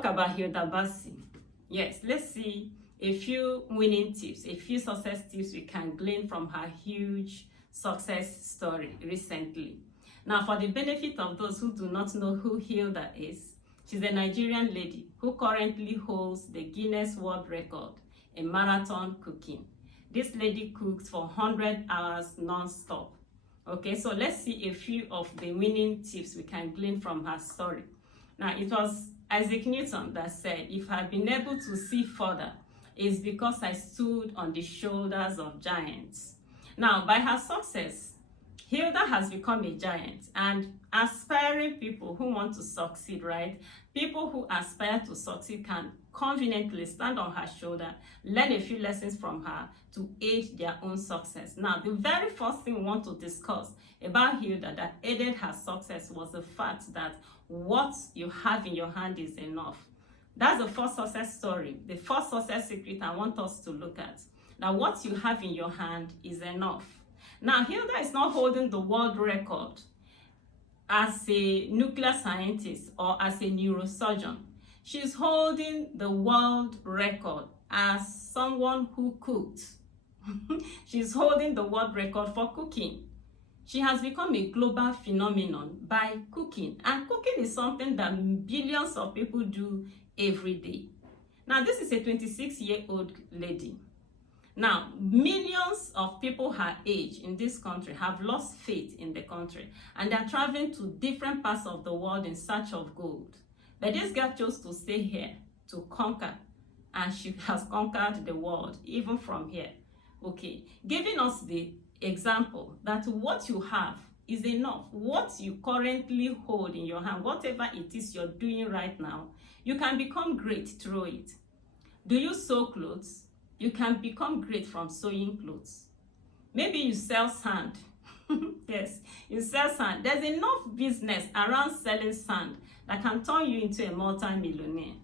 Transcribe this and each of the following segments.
talk about Hilda Baci. Yes, let's see a few winning tips, a few success tips we can glean from her huge success story recently. Now, for the benefit of those who do not know who Hilda is, she's a Nigerian lady who currently holds the Guinness World Record in marathon cooking. This lady cooks for 100 hours non-stop. Okay, so let's see a few of the winning tips we can glean from her story. Now, it was Isaac Newton that said, if I've been able to see further, it's because I stood on the shoulders of giants. Now, by her success, Hilda has become a giant, and aspiring people who want to succeed, right? People who aspire to succeed can conveniently stand on her shoulder, learn a few lessons from her to aid their own success. Now, the very first thing we want to discuss about Hilda that aided her success was the fact that what you have in your hand is enough. That's the first success story, the first success secret I want us to look at. Now, what you have in your hand is enough. Now, Hilda is not holding the world record as a nuclear scientist or as a neurosurgeon. She's holding the world record as someone who cooked. She's holding the world record for cooking. She has become a global phenomenon by cooking. And cooking is something that billions of people do every day. Now, this is a 26-year-old lady. Now, millions of people her age in this country have lost faith in the country, and they're traveling to different parts of the world in search of gold. But this girl chose to stay here to conquer, and she has conquered the world, even from here. Okay, giving us the example that what you have is enough. What you currently hold in your hand, whatever it is you're doing right now, you can become great through it. Do you sew clothes? You can become great from sewing clothes. Maybe you sell sand. Yes, you sell sand. There's enough business around selling sand that can turn you into a multi-millionaire.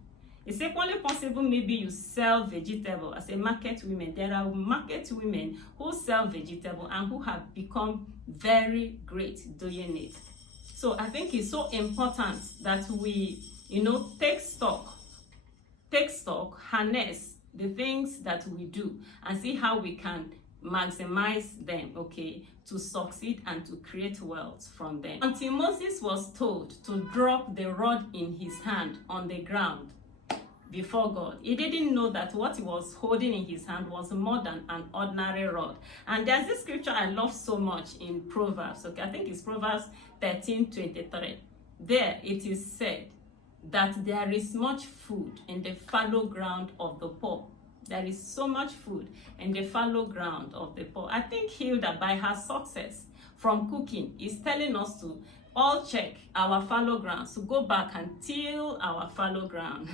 It's equally possible maybe you sell vegetable as a market woman. There are market women who sell vegetable and who have become very great doing it. So I think it's so important that we, take stock, harness the things that we do and see how we can maximize them, okay, to succeed and to create wealth from them. Until Moses was told to drop the rod in his hand on the ground before God, he didn't know that what he was holding in his hand was more than an ordinary rod. And there's this scripture I love so much in Proverbs, okay, I think it's Proverbs 13:23. There it is said that there is much food in the fallow ground of the poor. There is so much food in the fallow ground of the poor. I think Hilda, by her success from cooking, is telling us to all check our fallow grounds, to go back and till our fallow ground.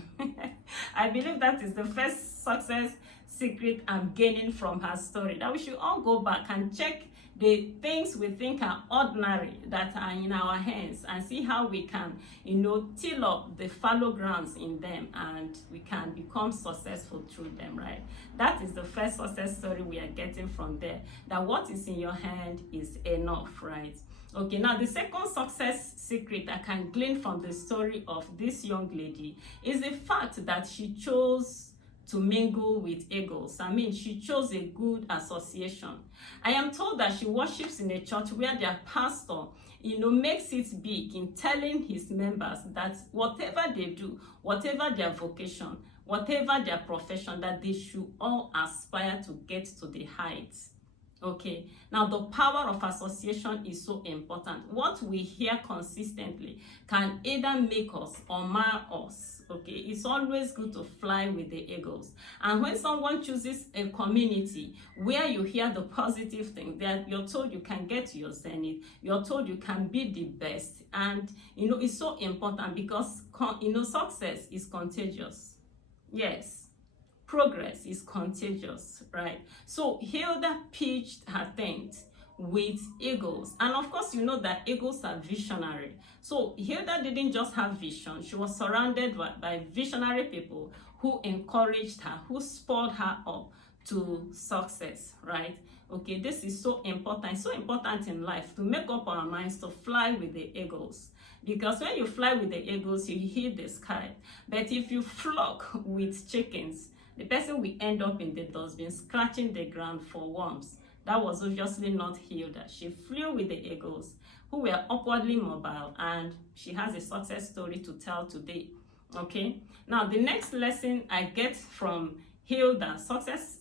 I believe that is the first success secret I'm gaining from her story, that we should all go back and check the things we think are ordinary that are in our hands and see how we can, till up the fallow grounds in them and we can become successful through them, right? That is the first success story we are getting from there, that what is in your hand is enough, right? Okay, now the second success secret I can glean from the story of this young lady is the fact that she chose to mingle with eagles. I mean, she chose a good association. I am told that she worships in a church where their pastor, makes it big in telling his members that whatever they do, whatever their vocation, whatever their profession, that they should all aspire to get to the heights. Okay, now the power of association is so important. What we hear consistently can either make us or mar us. Okay, it's always good to fly with the eagles. And when someone chooses a community where you hear the positive thing, that you're told you can get to your zenith, you're told you can be the best, and it's so important because success is contagious. Yes. Progress is contagious, right? So Hilda pitched her tent with eagles, and of course you know that eagles are visionary. So Hilda didn't just have vision, she was surrounded by visionary people who encouraged her, who spurred her up to success, right? Okay, this is so important. It's so important in life to make up our minds to fly with the eagles. Because when you fly with the eagles, you hit the sky. But if you flock with chickens, the person will end up in the dustbin, scratching the ground for worms. That was obviously not Hilda. She flew with the eagles, who were upwardly mobile, and she has a success story to tell today. Okay, now the next lesson I get from Hilda, success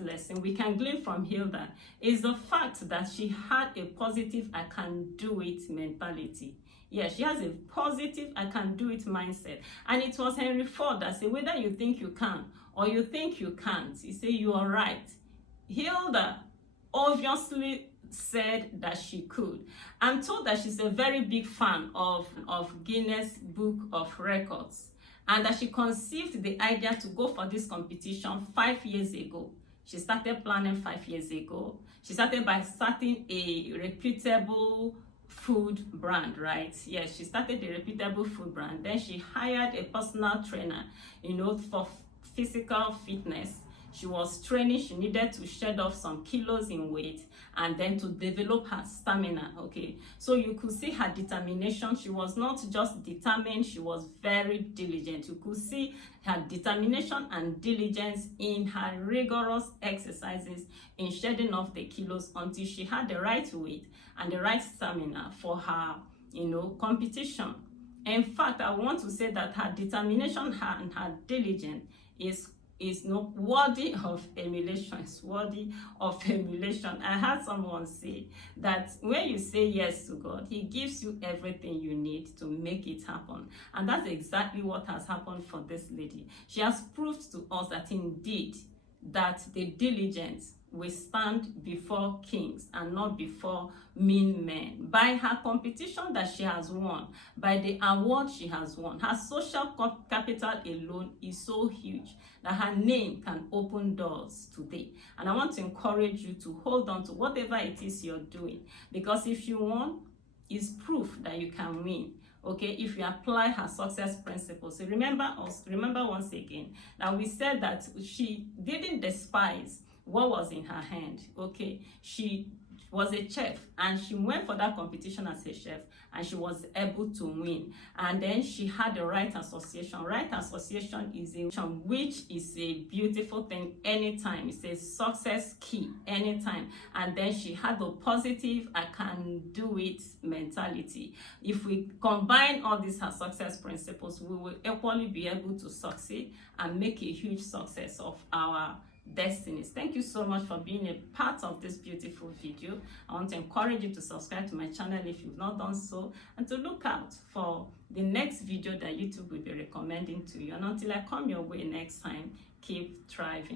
lesson we can glean from Hilda is the fact that she had a positive I can do it mentality. Yes, she has a positive I can do it mindset. And it was Henry Ford that said, whether you think you can or you think you can't, he said you are right. Hilda obviously said that she could. I'm told that she's a very big fan of Guinness Book of Records, and that she conceived the idea to go for this competition 5 years ago. She started planning 5 years ago. She started by starting a reputable food brand, right? Yes, she started a reputable food brand. Then she hired a personal trainer, for physical fitness. She was training, she needed to shed off some kilos in weight and then to develop her stamina, okay? So you could see her determination. She was not just determined, she was very diligent. You could see her determination and diligence in her rigorous exercises in shedding off the kilos until she had the right weight and the right stamina for her, competition. In fact, I want to say that her determination and her diligence is not worthy of emulation. It's worthy of emulation. I heard someone say that when you say yes to God, he gives you everything you need to make it happen. And that's exactly what has happened for this lady. She has proved to us that indeed that the diligence will stand before kings and not before mean men. By her competition that she has won, by the award she has won, her social capital alone is so huge that her name can open doors today. And I want to encourage you to hold on to whatever it is you're doing, because if you won, it's proof that you can win. Okay, if you apply her success principles. So remember once again that we said that she didn't despise what was in her hand. Okay, she was a chef and she went for that competition as a chef and she was able to win. And then she had the right association. Right association is which is a beautiful thing anytime. It's a success key anytime. And then she had the positive I can do it mentality. If we combine all these her success principles, we will equally be able to succeed and make a huge success of our destinies. Thank you so much for being a part of this beautiful video. I want to encourage you to subscribe to my channel if you've not done so, and to look out for the next video that YouTube will be recommending to you. And until I come your way next time, keep thriving.